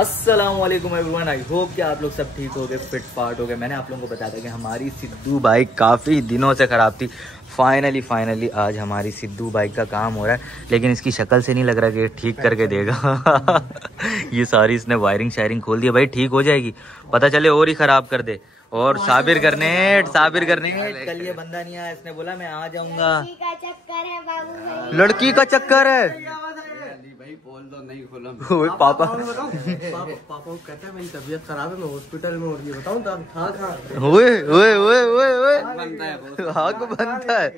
अस्सलामुअलैकुम everyone, I hope कि आप लोग सब ठीक हो गए, फिट फाट हो गए। मैंने आप लोगों को बताया था कि हमारी सिद्धू बाइक काफ़ी दिनों से ख़राब थी। फाइनली आज हमारी सिद्धू बाइक का काम हो रहा है, लेकिन इसकी शक्ल से नहीं लग रहा कि ठीक करके देगा। ये सारी इसने वायरिंग शायरिंग खोल दिया। भाई ठीक हो जाएगी, पता चले और ही ख़राब कर दे। और साबिर करने कल ये बंदा नहीं आया, इसने बोला मैं आ जाऊंगा। लड़की का चक्कर है भाई, बोल दो नहीं खोला। पापा को कहता है मेरी तबीयत खराब है, मैं हॉस्पिटल में, और ये बताऊं तो था आग बनता है।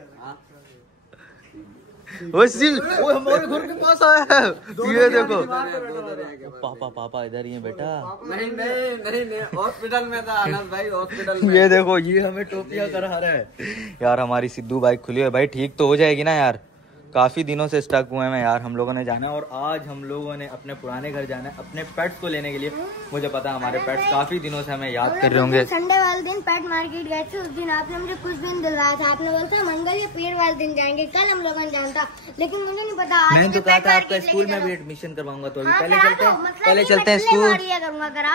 हमारे घर के पास आया है, ये देखो। पापा इधर ही है बेटा। नहीं हॉस्पिटल में था आनंद भाई, हॉस्पिटल में। ये देखो, ये हमें टोपियां करा रहा है यार। हमारी सिद्धू बाइक खुली है भाई, ठीक तो हो जाएगी ना यार। काफ़ी दिनों से स्टक हुए हैं यार, हम लोगों ने जाना है। और आज हम लोगों ने अपने पुराने घर जाना है अपने पेट्स को लेने के लिए। मुझे पता है हमारे पेट्स काफ़ी दिनों से हमें याद कर रहे होंगे। संडे वाले दिन पेट मार्केट गए थे, उस दिन आपने मुझे कुछ दिन दिलवाया था। आपने बोला था मंगल या पीर वाले दिन जाएंगे, कल हम लोगों ने जाना था, लेकिन मुझे नहीं पता। मैंने तो कहा था आपका स्कूल में भी एडमिशन करवाऊंगा, तो अभी पहले चलते हैं स्कूल।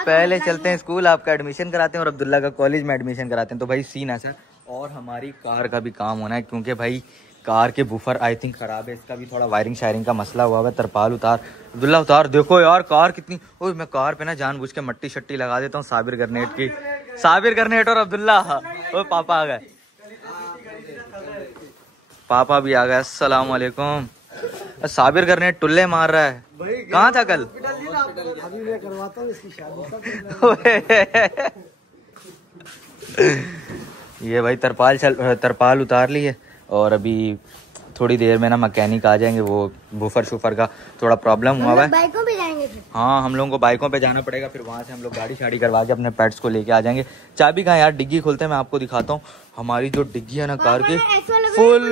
पहले चलते हैं स्कूल, आपका एडमिशन कराते हैं और अब्दुल्ला का कॉलेज में एडमिशन कराते हैं। तो भाई सीन ऐसा। और हमारी कार का भी काम होना है, क्योंकि भाई कार के बुफर आई थिंक खराब है, इसका भी थोड़ा वायरिंग शायरिंग का मसला हुआ है। तरपाल उतार अब्दुल्ला, उतार। देखो यार कार कितनी। ओए मैं कार पे ना जानबूझ के मट्टी शट्टी लगा देता हूँ साबिर गरनेट और अब्दुल्ला। ओ पापा आ गए, पापा भी आ गए। अस्सलाम वालेकुम। साबिर गरनेट टुल्ले मार रहा है। कहाँ था कल? अभी मैं करवाता हूँ इसकी शादी। ये भाई तरपाल उतार ली है, और अभी थोड़ी देर में ना मैकेनिक आ जाएंगे। वो बुफर शुफर का थोड़ा प्रॉब्लम हुआ है। बाइकों पे जाएंगे फिर? हाँ, हम लोगों को बाइकों पे जाना पड़ेगा, फिर वहाँ से हम लोग गाड़ी शाड़ी करवा के अपने पेट्स को लेके आ जाएंगे। चाबी कहाँ यार? डिग्गी खोलते हैं, मैं आपको दिखाता हूँ। हमारी जो डिग्गी है ना कार की, फुल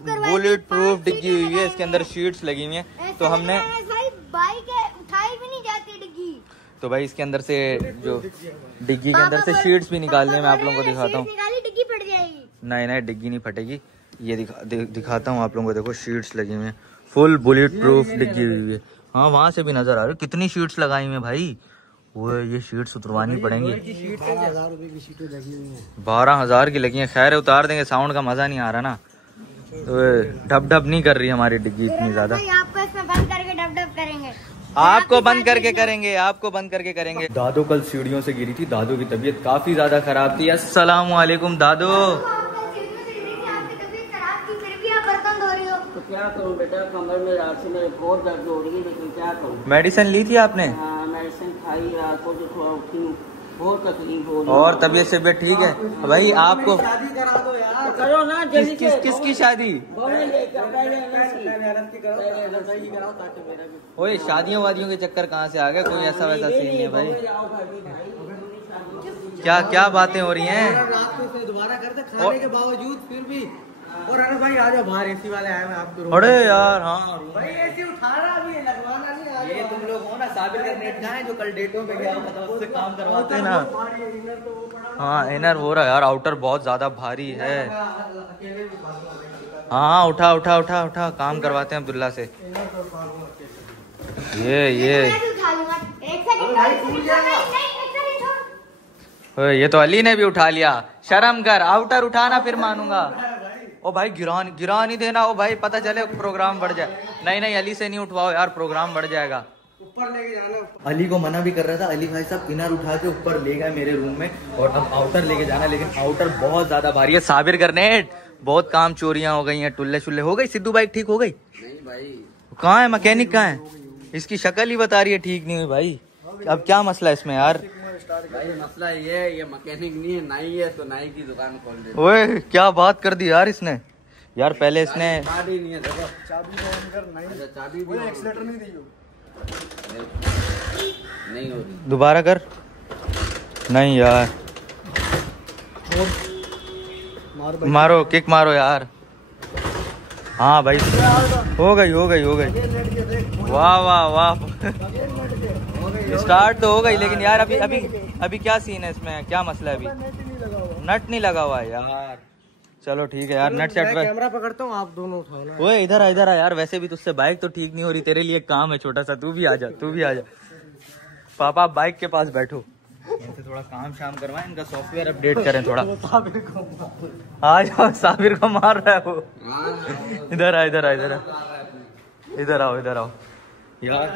बुलेट प्रूफ डिग्गी हुई है। इसके अंदर शीट्स लगी हुई है। तो हमने बाइक उठाई भी नहीं जाती डिग्गी, तो भाई इसके अंदर से जो डिग्गी के अंदर से शीट्स भी निकालने मैं आप लोगों को दिखाता हूँ। डिग्गी फट जाएगी। नहीं डिग्गी नहीं फटेगी। ये दिखाता हूँ आप लोगों को। देखो शीट्स लगी हुई हैं, फुल बुलेट प्रूफ डिग्गी हुई है। हाँ, वहाँ से भी नजर आ रही है। कितनी शीट्स लगाई हुई है भाई। वो ये शीट्स उतरवानी पड़ेंगी। 12,000 की लगी है। खैर उतार देंगे, साउंड का मजा नहीं आ रहा ना, तो ढप ढप नहीं कर रही हमारी डिग्गी इतनी ज्यादा। आपको इसमें बंद करके ढप ढप करेंगे। आपको बंद करके करेंगे। दादो कल सीढ़ियों से गिरी थी। दादो की तबीयत काफी ज्यादा खराब थी। अस्सलाम वालेकुम दादो। तो क्या करूं बेटा, कमर में रात से मेरे बहुत दर्द हो रही है, लेकिन क्या करूं। मेडिसिन ली थी आपने? हाँ, मेडिसिन खाई, रात को जो थोड़ा उठी बहुत तकलीफ हो रही है। और तबीयत से ठीक है भाई? आपको शादी करा दो यार। करो ना जल्दी। किसकी शादी? ओए शादियों वादियों के चक्कर कहाँ से आ गए? कोई ऐसा वैसा सीन नहीं है भाई। क्या बातें हो रही हैं? रात को दोबारा करते खाने के बावजूद फिर भी। और अरे भाई आ जाओ बाहर, एसी वाले आए हैं आपको। अरे यार हाँ भाई, एसी उठाना भी है, लगवाना नहीं आ। ये तुम लोग हो ना साबिर गरनेट कहाँ है, जो कल डेटों पे गया मतलब उससे काम करवाते हैं ना। हाँ इनर हो रहा है यार, आउटर बहुत ज्यादा भारी है। हाँ उठा काम करवाते हैं अब्दुल्ला से। ये तो अली ने भी उठा लिया। शर्म कर, आउटर उठाना फिर मानूंगा। ओ भाई गिरा नहीं देना। ओ भाई पता चले प्रोग्राम बढ़ जाए। नहीं अली से नहीं उठवाओ यार, प्रोग्राम बढ़ जाएगा। ऊपर लेके जाना। अली को मना भी कर रहा था। अली भाई साहब इनर उठा के ऊपर ले गए मेरे रूम में, और अब आउटर लेके जाना, लेकिन आउटर बहुत ज्यादा भारी है। साबिर गरनेट बहुत काम चोरियां हो गई हैं, टुल्ले शुल्ले हो गई। सिद्धू बाइक ठीक हो गई? नहीं भाई। कहाँ है मैकेनिक? कहाँ है? इसकी शक्ल ही बता रही है ठीक नहीं हुई भाई। अब क्या मसला है इसमें यार? भाई मसला ये मैकेनिक नहीं है, नाई है, तो नाई की दुकान खोल दे। ओए क्या बात कर दी यार इसने। यार पहले इसने चाबी नहीं है, देखो चाबी ऑन कर। नहीं चाबी भी एक्सीलेटर नहीं दी हो। नहीं हो रही, दोबारा कर। नहीं यार, मारो किक मारो यार। हाँ भाई हो गई। वाह स्टार्ट तो हो गई, लेकिन यार अभी क्या सीन है इसमें? क्या मसला है? अभी नट नहीं लगा हुआ है यार। चलो ठीक है यार, नट सेट पे कैमरा पकड़ता हूँ, आप दोनों उठाओ। ओए इधर आ यार। वैसे भी तुझसे बाइक तो ठीक नहीं हो रही, तेरे लिए काम है छोटा सा। तू भी आ जा। पापा बाइक के पास बैठो, इनसे थोड़ा काम शाम करवाएं, इनका सॉफ्टवेयर अपडेट करें थोड़ा। आ जाओ, साबिर को मार रहा है वो। इधर आ, इधर आ, इधर आ, इधर आओ, इधर आओ यार।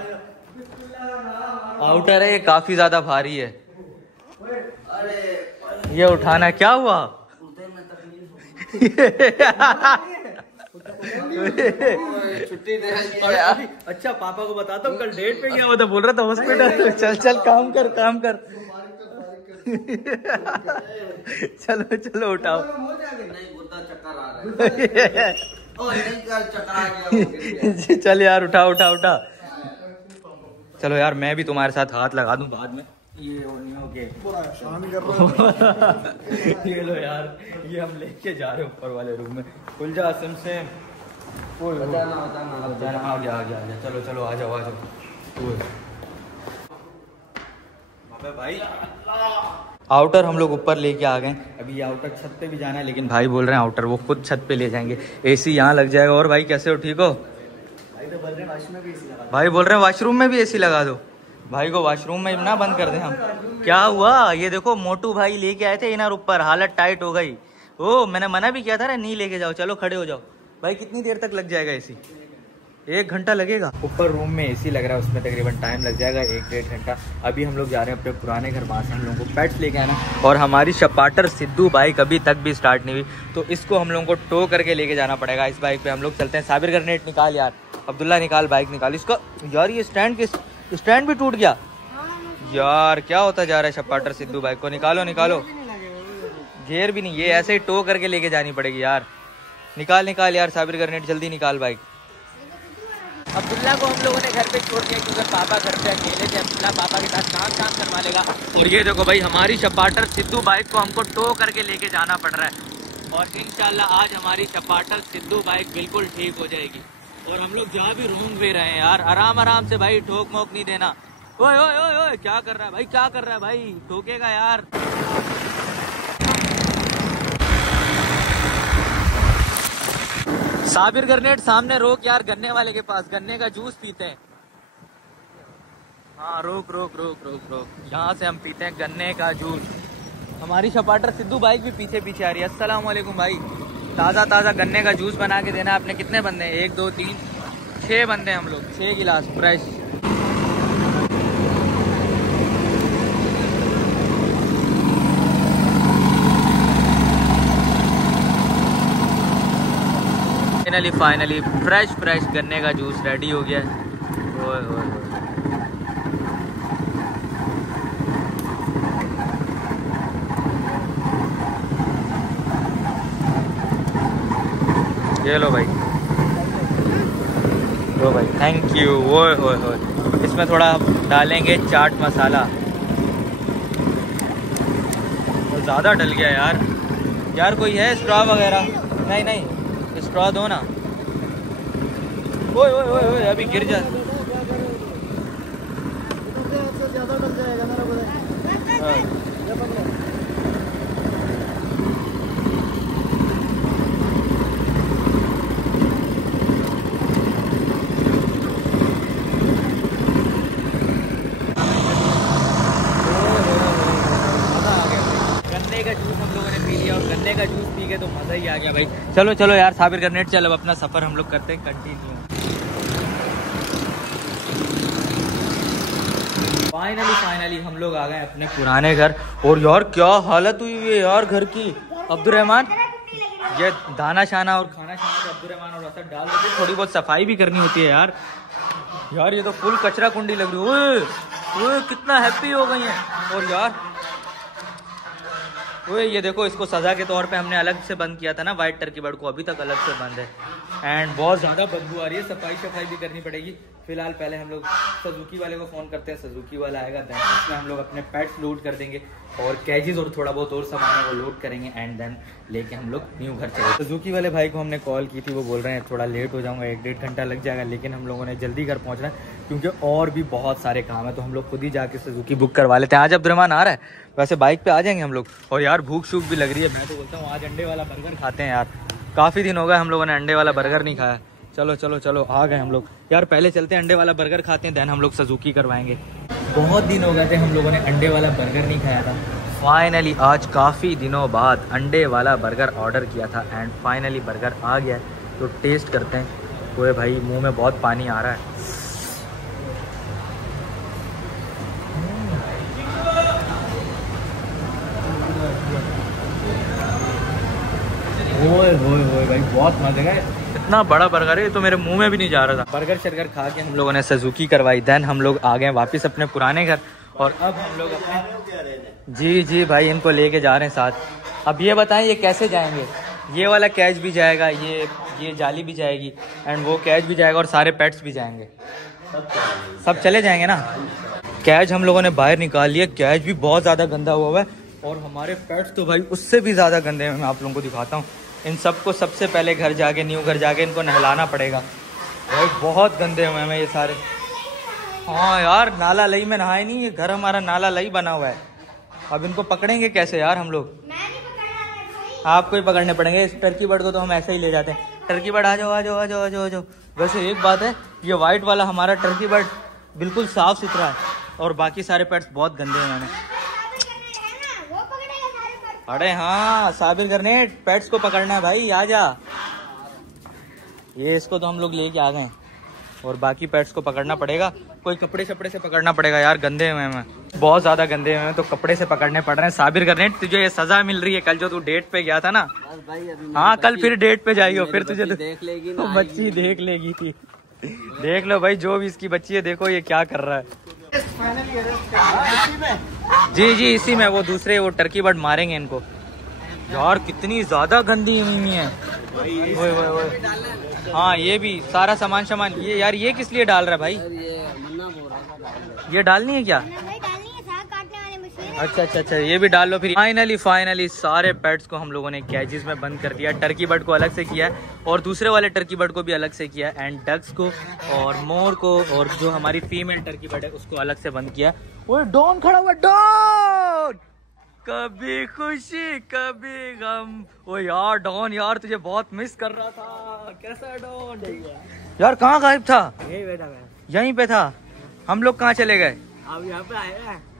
आउटर है ये, काफी ज्यादा भारी है, ये उठाना। क्या हुआ? छुट्टी दे। अच्छा पापा को बताता हूँ, कल डेट पे गया हुआ था, बोल रहा था हॉस्पिटल। चल चल काम कर, काम कर। चलो चलो उठाओ। चल यार उठा उठा उठा। चलो यार मैं भी तुम्हारे साथ हाथ लगा दूं बाद में। ये ये लो यार, ये हम लेके जा रहे हैं ऊपर वाले रूम में। खुल जा सिम से। आ गया। चलो चलो आ जाओ आ जाओ। भाई आउटर हम लोग ऊपर लेके आ गए। अभी आउटर छत पे भी जाना है, लेकिन भाई बोल रहे हैं आउटर वो खुद छत पे ले जाएंगे, एसी यहाँ लग जाएगा। और भाई कैसे हो, ठीक हो? भाई बोल रहे हैं वॉशरूम में भी एसी लगा दो। भाई को वॉशरूम में ना बंद कर दें हम। क्या हुआ? ये देखो मोटू भाई लेके आए थे इनर ऊपर, हालत टाइट हो गई। ओ मैंने मना भी किया था ना, नहीं लेके जाओ। चलो खड़े हो जाओ। भाई कितनी देर तक लग जाएगा एसी? 1 घंटा लगेगा। ऊपर रूम में एसी लग रहा है, उसमें तकरीबन टाइम लग जाएगा 1-1.5 घंटा। अभी हम लोग जा रहे हैं अपने पुराने घर, वहाँ से हम लोगों को पेट्स लेके आना। और हमारी शपाटर सिद्धू बाइक अभी तक भी स्टार्ट नहीं हुई, तो इसको हम लोगों को टो करके लेके जाना पड़ेगा। इस बाइक पे हम लोग चलते हैं। साबिर का नेट निकाल यार, अब्दुल्ला निकाल, बाइक निकाल इसको। यार ये स्टैंड भी टूट गया यार, क्या होता जा रहा है। शपाटर सिद्धू बाइक को निकालो निकालो, घेर भी नहीं, ये ऐसे ही टो करके लेके जानी पड़ेगी यार। निकाल यार साबिर का नेट, जल्दी निकाल बाइक। अब्दुल्ला को हम लोगों ने घर पे छोड़ दिया क्योंकि पापा घर पे अकेले थे। अब्दुल्ला पापा के साथ काम करवा लेगा। और ये देखो भाई हमारी शपाटर सिद्धू बाइक को हमको टो करके लेके जाना पड़ रहा है। और इंशाल्लाह आज हमारी शपाटर सिद्धू बाइक बिल्कुल ठीक हो जाएगी। और हम लोग जहाँ भी रूम पे रहे हैं यार, आराम से भाई, ठोक मोक नहीं देना। ओए ओए ओए ओए क्या कर रहा है भाई, क्या कर रहा है भाई, ठोकेगा यार। साबिर गरनेट सामने रोक यार, गन्ने वाले के पास, गन्ने का जूस पीते हैं। हाँ रोक रोक रोक रोक रोक, यहाँ से हम पीते हैं गन्ने का जूस। हमारी शपाटर सिद्धू बाइक भी पीछे पीछे आ रही है। अस्सलाम वालेकुम भाई, ताज़ा गन्ने का जूस बना के देना। आपने कितने बंदे हैं? 1 2 3 6 बंदे हम लोग, 6 गिलास फ्रेश। फाइनली फ्रेश गन्ने का जूस रेडी हो गया है। ओए ओए ये लो भाई, लो भाई, थैंक यू। ओए ओए ओए, इसमें थोड़ा डालेंगे चाट मसाला। तो ज़्यादा डल गया यार। यार कोई है स्ट्रॉ वगैरह? नहीं स्ट्रॉ दो ना। ओए ओए ओए ओए, अभी गिर जा। गन्ने का जूस हम लोगों ने पी लिया, और गन्ने का जूस पी के तो मज़ा ही आ गया भाई। चलो यार साबिर का नेट, चलो अपना सफ़र हम लोग करते हैं कंटिन्यू। फाइनली हम लोग आ गए अपने पुराने घर। और यार क्या हालत हुई है यार घर की। अब्दुर्रहमान, ये दाना शाना और खाना शाना तो अब्दुर्रहमान और असद डाल देते, थोड़ी बहुत सफाई भी करनी होती है यार। यार ये तो फुल कचरा कुंडी लग रही है। ओए कितना हैप्पी हो गई है। और यार ओए ये देखो, इसको सजा के तौर पे हमने अलग से बंद किया था ना वाइट टर्की बर्ड को, अभी तक अलग से बंद है। एंड बहुत ज़्यादा बदबू आ रही है, सफाई भी करनी पड़ेगी। फिलहाल पहले हम लोग सुजुकी वाले को फ़ोन करते हैं, सुजुकी वाला आएगा, देन उसमें हम लोग अपने पेट्स लोड कर देंगे और कैजेस और थोड़ा बहुत और सामान है वो लोड करेंगे। एंड देन लेके हम लोग न्यू घर चले। सुजुकी वाले भाई को हमने कॉल की थी, वो बोल रहे हैं थोड़ा लेट हो जाऊँगा, 1-1.5 घंटा लग जाएगा, लेकिन हम लोगों ने जल्दी घर पहुँचना है क्योंकि और भी बहुत सारे काम है। तो हम लोग खुद ही जाके सुजुकी बुक करवा लेते हैं। आज अब्दुर्रहमान आ रहा है, वैसे बाइक पे आ जाएंगे हम लोग। और यार भूख शूख भी लग रही है, मैं तो बोलता हूँ आज अंडे वाला बर्गर खाते हैं यार। काफ़ी दिन हो गए हम लोगों ने अंडे वाला बर्गर नहीं खाया। चलो आ गए हम लोग यार, पहले चलते हैं अंडे वाला बर्गर खाते हैं, देन हम लोग सुजुकी करवाएंगे। बहुत दिन हो गए थे हम लोगों ने अंडे वाला बर्गर नहीं खाया था। फाइनली आज काफ़ी दिनों बाद अंडे वाला बर्गर ऑर्डर किया था एंड फाइनली बर्गर आ गया है। तो टेस्ट करते हैं। ओए भाई मुंह में बहुत पानी आ रहा है। ओए भाई बहुत मजे का, इतना बड़ा बर्गर है तो मेरे मुंह में भी नहीं जा रहा था। बर्गर शर्गर खा के हम लोगों ने सुजुकी करवाई, देन हम लोग आ गए वापस अपने पुराने घर। और अब हम लोग अपने जी भाई इनको लेके जा रहे हैं साथ। अब ये बताएं ये कैसे जाएंगे? ये वाला कैच भी जाएगा, ये जाली भी जाएगी एंड वो कैच भी जाएगा और सारे पेट्स भी जाएंगे, सब चले जाएंगे ना। कैच हम लोगों ने बाहर निकाल लिया, कैच भी बहुत ज़्यादा गंदा हुआ है और हमारे पेट्स तो भाई उससे भी ज़्यादा गंदे हैं। मैं आप लोगों को दिखाता हूँ। इन सबको सबसे पहले घर जाके न्यू घर जाके इनको नहलाना पड़ेगा भाई, बहुत गंदे हुए हैं ये सारे। हाँ यार नाला लई में नहाए नहीं, ये घर हमारा नाला लई बना हुआ है। अब इनको पकड़ेंगे कैसे यार हम लोग? आपको ही पकड़ने पड़ेंगे। इस टर्की बर्ड को तो हम ऐसे ही ले जाते हैं। टर्की बर्ड आ जाओ। वैसे एक बात है, ये वाइट वाला हमारा टर्की बर्ड बिल्कुल साफ सुथरा है और बाकी सारे पेट्स बहुत गंदे हैं। मैंने अरे हाँ साबिर करने पेट्स को पकड़ना है भाई, आ जा। ये इसको तो हम लोग लेके आ गए और बाकी पेट्स को पकड़ना पड़ेगा। कोई कपड़े शपड़े से पकड़ना पड़ेगा यार, गंदे हुए हैं बहुत ज्यादा गंदे हुए हैं तो कपड़े से पकड़ने पड़ रहे हैं। साबिर करने तुझे ये सजा मिल रही है, कल जो तू डेट पे गया था ना। हाँ कल फिर डेट पे जाइयो, फिर तुझे देख लेगी तो बच्ची देख लेगी। देख लो भाई जो भी इसकी बच्ची है, देखो ये क्या कर रहा है। जी इसी में वो दूसरे वो टर्की बर्ड मारेंगे इनको। यार कितनी ज्यादा गंदी हुई है। हाँ ये भी सारा सामान ये यार ये किस लिए डाल रहा है भाई? ये डालनी है क्या? अच्छा ये भी डाल लो फिर। फाइनली सारे पेट्स को हम लोगों ने कैजेस में बंद कर दिया। टर्की बर्ड को अलग से किया और दूसरे वाले टर्की बर्ड को भी अलग से किया एंड डक्स को और मोर को और जो हमारी फीमेल टर्की बर्ड है उसको अलग से बंद किया। वो डॉन खड़ा हुआ, डॉन कभी खुशी कभी गम। ओ यार डॉन यार तुझे बहुत मिस कर रहा था। कैसा है डॉन? यार कहाँ गायब था? यहीं पे था। हम लोग कहाँ चले गए? अब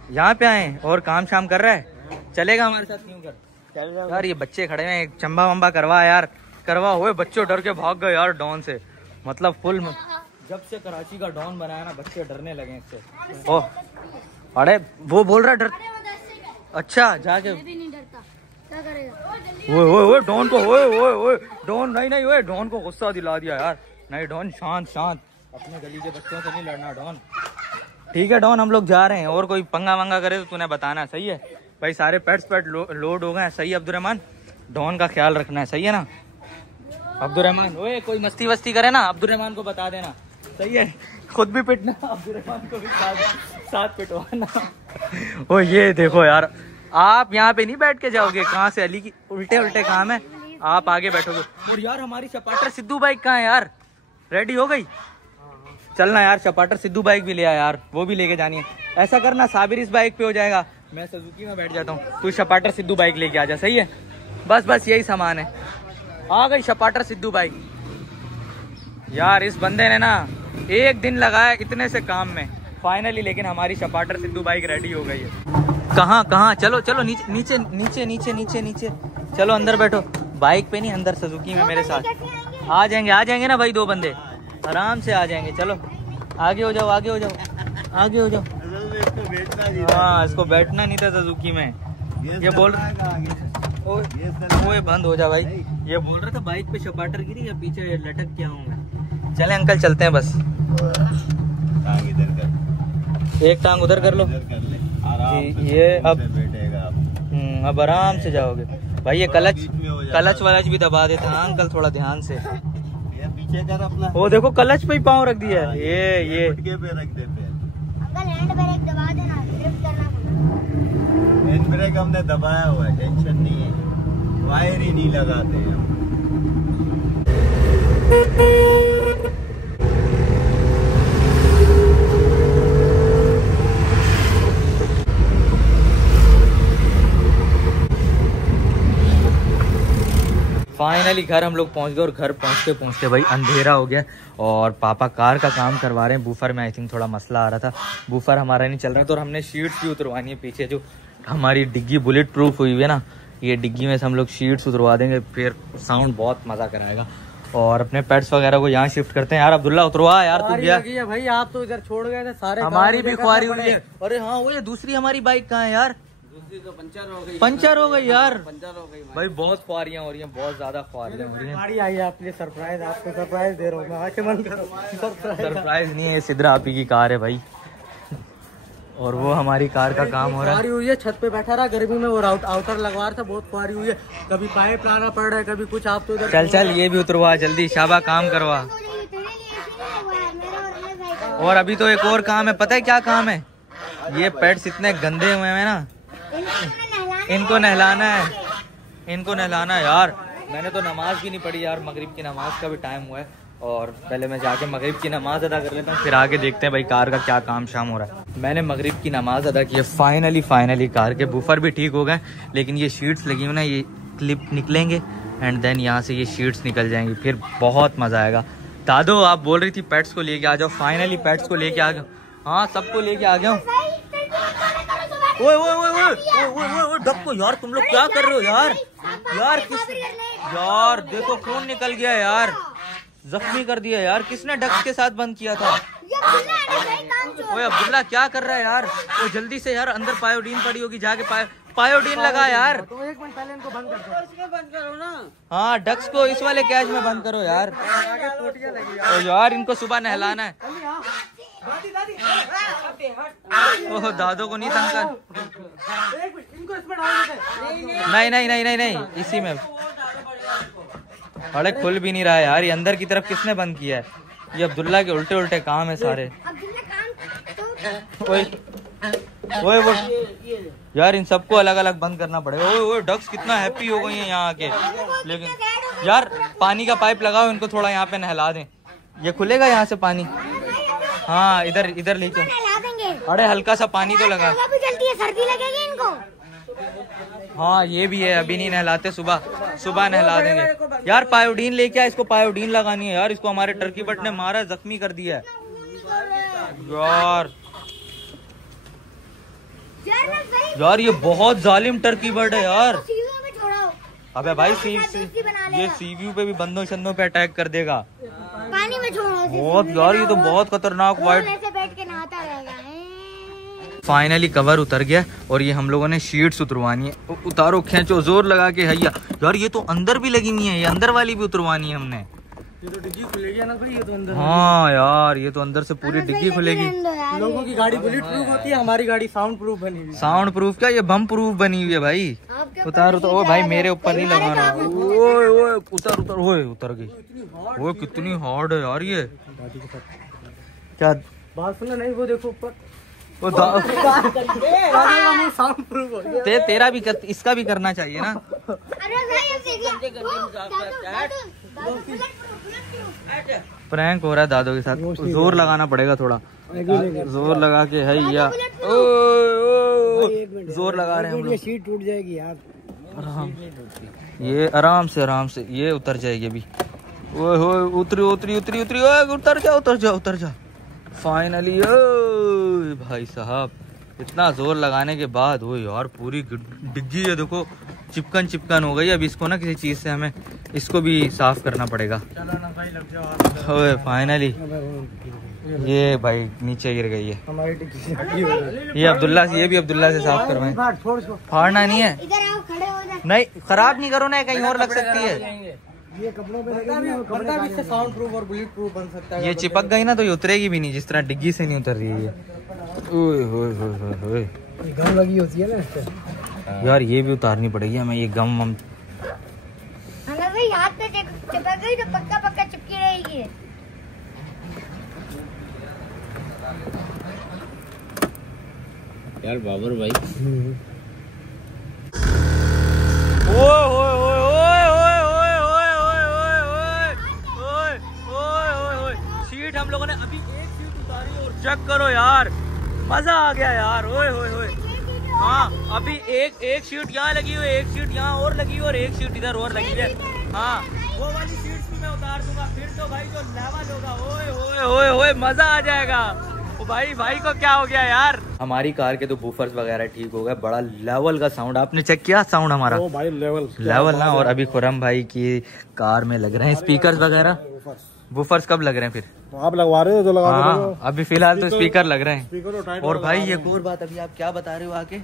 यहाँ पे आए और काम शाम कर रहा है। चलेगा हमारे साथ क्यों कर? यार ये बच्चे खड़े हैं, चंबा वंबा करवा हुए। बच्चों डर के भाग गए यार डॉन से, मतलब फुल। जब से कराची का डॉन बनाया ना बच्चे डरने लगे इससे। ओह अरे वो बोल रहा डर। अच्छा जाके वो डॉन को डॉन नहीं डॉन को गुस्सा दिला दिया यार। नहीं डॉन शांत, अपने गली के बच्चों से नहीं लड़ना डॉन। ठीक है डॉन हम लोग जा रहे हैं, और कोई पंगा वंगा करे तो तूने बताना, सही है भाई? सारे पेट्स लोड हो गए, सही है अब्दुर्रहमान? डॉन का ख्याल रखना है, सही है ना अब्दुर्रहमान? ओए कोई मस्ती वस्ती करे ना अब्दुर्रहमान को बता देना, सही है? खुद भी पिटना, अब्दुर्रहमान को भी साथ पिटवाना। ओ ये देखो यार, आप यहाँ पे नहीं बैठ के जाओगे, कहाँ से? अली की उल्टे काम है, आप आगे बैठोगे। और यार हमारी चपाटर सिद्धू बाइक कहाँ है यार? रेडी हो गई? चलना यार, चपाटर सिद्धू बाइक भी ले आया यार, वो भी लेके जानी है। ऐसा करना साबिर इस बाइक पे हो जाएगा, मैं सुजुकी में बैठ जाता हूँ, तू चपाटर सिद्धू बाइक लेके आ जा, सही है? बस यही सामान है। आ गई चपाटर सिद्धू बाइक। यार इस बंदे ने ना एक दिन लगाया इतने से काम में, फाइनली लेकिन हमारी चपाटर सिद्धू बाइक रेडी हो गई है। कहाँ? चलो नीचे चलो, अंदर बैठो, बाइक पे नहीं, अंदर सुजुकी में मेरे साथ। आ जाएंगे ना भाई, दो बंदे आराम से आ जाएंगे। चलो आगे हो जाओ। हाँ इसको बैठना नहीं था सुजुकी में, ये बोल रहा। ओए बंद हो जा भाई, ये बोल रहा था बाइक पे चपाटर गिरी या पीछे लटक गया हूँ। चले अंकल चलते हैं, बस एक टांग उधर कर लो जी। ये अब आराम से जाओगे भाई। ये कलच वलच भी दबा देता है अंकल, थोड़ा ध्यान से। पीछे कर अपना, वो देखो कलच पे ही पाँव रख दिया है। ये पे रख दे पे। अंकल हैंड ब्रेक दबा देना, ड्रिफ्ट करना। हैंड ब्रेक हमने दबाया हुआ है, टेंशन नहीं है, वायर ही नहीं लगाते हैं। फाइनली घर हम लोग पहुंच गए और घर पहुंचते पहुंचते भाई अंधेरा हो गया और पापा कार का काम करवा रहे हैं। बूफर में आई थिंक थोड़ा मसला आ रहा था, बूफर हमारा नहीं चल रहा था और हमने शीट्स भी उतरवानी है पीछे। जो हमारी डिग्गी बुलेट प्रूफ हुई है ना, ये डिग्गी में से हम लोग शीट्स उतरवा देंगे, फिर साउंड बहुत मजा कराएगा। और अपने पेट्स वगैरह को यहाँ शिफ्ट करते हैं। यार अब्दुल्ला उतरवा यार, तू गया भाई, आप तो इधर छोड़ गए थे सारे, हमारी भी ख्वारी हुई है। अरे हाँ, वो ये दूसरी हमारी बाइक कहाँ है यार? तो पंचर हो गई यार, पंचर हो गई भाई। बहुत ख्वारियां हो रही हैं, बहुत ज्यादा ख्वारियां हो रही हैं। गाड़ी आई है आपके लिए सरप्राइज, आपको सरप्राइज दे रहा हूँ मैं, आके मन करो। सरप्राइज नहीं है, सिद्रा आपी की कार है भाई, और वो हमारी कार का काम हो रहा है। ख्वारी हुई है, छत पे बैठा रहा गर्मी में, वो आउटर लगवा रहा था, बहुत ख्वारी हुई है। कभी पाइप लाना पड़ रहा है, कभी कुछ। आप तो इधर चल चल ये भी उतरवा जल्दी, शाबा काम करवा। और अभी तो एक और काम है, पता है क्या काम है? ये पेट्स इतने गंदे हुए हैं ना, इनको नहलाना है, इनको नहलाना है यार। मैंने तो नमाज भी नहीं पढ़ी यार, मगरिब की नमाज का भी टाइम हुआ है, और पहले मैं जाके मगरिब की नमाज अदा कर लेता हूँ, फिर आगे देखते हैं भाई कार का क्या काम शाम हो रहा है। मैंने मगरिब की नमाज अदा की है। फाइनली कार के बूफर भी ठीक हो गए, लेकिन ये शीट्स लगी हुई ना, ये क्लिप निकलेंगे एंड देन यहाँ से ये शीट्स निकल जाएंगी, फिर बहुत मजा आएगा। दादो आप बोल रही थी पेट्स को लेके आ जाओ, फाइनली पेट्स को लेके आ गया। हाँ सबको लेके आ गया हूँ। ओए ओए ओए ओए ओए ओए डक्को यार, तुम लोग क्या कर रहे हो यार? यार किस यार देखो खून निकल गया यार, जख्मी कर दिया यार। किसने डक्स के साथ बंद किया था? ओए अब्दुल्ला क्या कर रहा है यार? वो जल्दी से यार, अंदर पायोडीन पड़ी होगी, जाके पायोडीन लगा यार। तो एक मिनट पहले इनको बंद कर दो, इसमें बंद करो ना। हाँ डक्स को इस वाले कैच में बंद करो यार। तो यार इनको सुबह नहलाना है। ओह दादो को नहीं तंग कर। नहीं नहीं नहीं नहीं नहीं, इसी में। अरे खुल भी नहीं रहा है यार, ये अंदर की तरफ किसने बंद किया है? ये अब्दुल्ला के उल्टे उल्टे काम है सारे। ओए ओए वो यार, इन सबको अलग अलग बंद करना पड़ेगा। ओए ओए डक्स कितना हैप्पी हो गई है यहाँ आके। लेकिन यार पानी का पाइप लगाओ, इनको थोड़ा यहाँ पे नहला दें। ये खुलेगा यहाँ से पानी? हाँ इधर इधर लेके। अरे हल्का सा पानी तो लगा, सर्दी लगेगी इनको। हाँ ये भी है, अभी नहीं नहलाते, सुबह नहला देंगे। यार पायोडीन लेके आए, इसको पायोडीन लगानी है यार। इसको हमारे टर्की बट ने मारा, जख्मी कर दिया है यार ये बहुत जालिम टर्की बर्ड है यार। अबे भाई ये सीव्यू पे भी बंदों शंदों पे अटैक कर देगा। पानी में छोड़ो बहुत यार, ये तो बहुत खतरनाक वाइट। फाइनली कवर उतर गया और ये हम लोगों ने शीट्स उतरवानी है। उतारो, खींचो, जोर लगा के हैया। यार ये तो अंदर भी लगी हुई है, ये अंदर वाली भी उतरवानी है हमने। ये तो डिग्गी खुलेगी ना भाई, ये तो अंदर। हाँ यार ये तो अंदर से पूरी डिग्गी खुलेगी। लोगों की गाड़ी बुलेट प्रूफ होती है, हमारी गाड़ी साउंड प्रूफ बनी हुई है। साउंड प्रूफ क्या, ये बम प्रूफ बनी हुई है भाई। उतारो तो। ओ भाई मेरे ऊपर नहीं लगा रहा। ओए ओए उतर उतर, ओए उतर गई। वो कितनी हार्ड है यार ये। क्या बात सुनना? नहीं वो देखो ऊपर, वो साउंड प्रूफ हो गया। तेरा भी इसका भी करना चाहिए ना। प्रैंक हो रहा है दादो के साथ, जोर लगाना पड़ेगा थोड़ा, जोर लगा के है या जोर लगा रहे हैं हम लोग। शीट टूट जाएगी यार। ये आराम से ये उतर जाएगी अभी। ओए होए उतरी उतरी उतरी उतरी, ओए उतर जा उतर जा उतर जा। फाइनली भाई साहब, इतना जोर लगाने के बाद वो यार पूरी डिग्गी है देखो, चिपकन हो गई। अब इसको ना किसी चीज से हमें इसको भी साफ करना पड़ेगा। ओए फाइनली ये भाई नीचे गिर गई है हमारी। ये अब्दुल्ला, ये भी अब्दुल्ला से साफ करवाएं। फाड़ना नहीं है, नहीं खराब नहीं करो ना, कहीं और लग सकती है। ये कपड़ों पे लगेगी, इससे साउंड प्रूफ और बुलेट प्रूफ बन सकता है। ये चिपक गई ना तो ये उतरेगी भी नहीं, जिस तरह डिग्गी से नहीं उतर रही है। ओए होए होए होए, गम लगी होती है ना इस पे। यार ये भी उतारनी पड़ेगी हमें, ये गम हम भाई हाथ पे चिपक गई तो पक्का चिपकी रहेगी। यार बाबर भाई, शीट हम लोगों ने अभी एक शीट उतारी और चेक करो यार, मजा आ गया यार। ओए होए होए, हाँ अभी एक शीट यहाँ लगी हुई, एक शीट यहाँ और लगी हुई और एक शीट इधर और लगी है। हाँ वो वाली सीट्स भी मैं उतार दूंगा, फिर तो भाई जो लेवल होगा, ओए ओए ओए ओए मजा आ जाएगा। ओ भाई को क्या हो गया यार। हमारी कार के तो बूफर्स वगैरह ठीक हो गए, बड़ा लेवल का साउंड। आपने चेक किया साउंड हमारा? ओ भाई लेवल ना। और अभी खुरम भाई की कार में लग रहे हैं स्पीकर्स वगैरह। बूफर्स कब लग रहे हैं फिर? तो आप लगवा रहे हो तो लगा हाँ, अभी फिलहाल तो स्पीकर लग रहे हैं। और भाई एक और बात, अभी आप क्या बता रहे हो आके?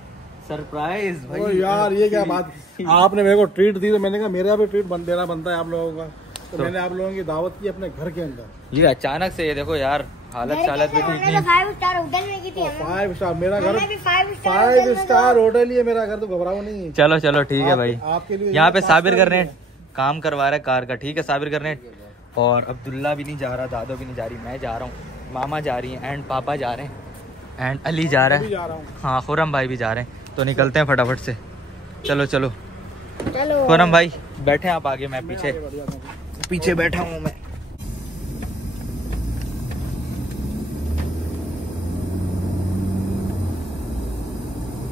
सरप्राइज भाई। यार ये क्या बात, आपने मेरे को ट्रीट दी तो मैंने कहा मेरा भी ट्रीट देना बनता है आप लोगों का, तो मैंने आप लोगों की दावत की अपने घर के अंदर। ये अचानक से, ये देखो यार हालत चालत भी ठीक नहीं। 5 स्टार होटल में की थी। 5 स्टार मेरा घर, 5 स्टार होटल ही है मेरा घर, तो घबराओ नहीं। चलो चलो ठीक है भाई। आपके लिए यहाँ पे साबिर कर रहे हैं, काम करवा रहे हैं कार का। ठीक है साबिर कर रहे हैं। और अब्दुल्ला भी नहीं जा रहा, दादो भी नहीं जा रही, मैं जा रहा हूँ, मामा जा रही है, एंड पापा जा रहे हैं, एंड अली जा रहा है। हाँ खुरम भाई भी जा रहे हैं। तो निकलते हैं फटाफट से। चलो चलो चलो खुरम भाई बैठे आप आगे, मैं पीछे बैठा हूँ मैं।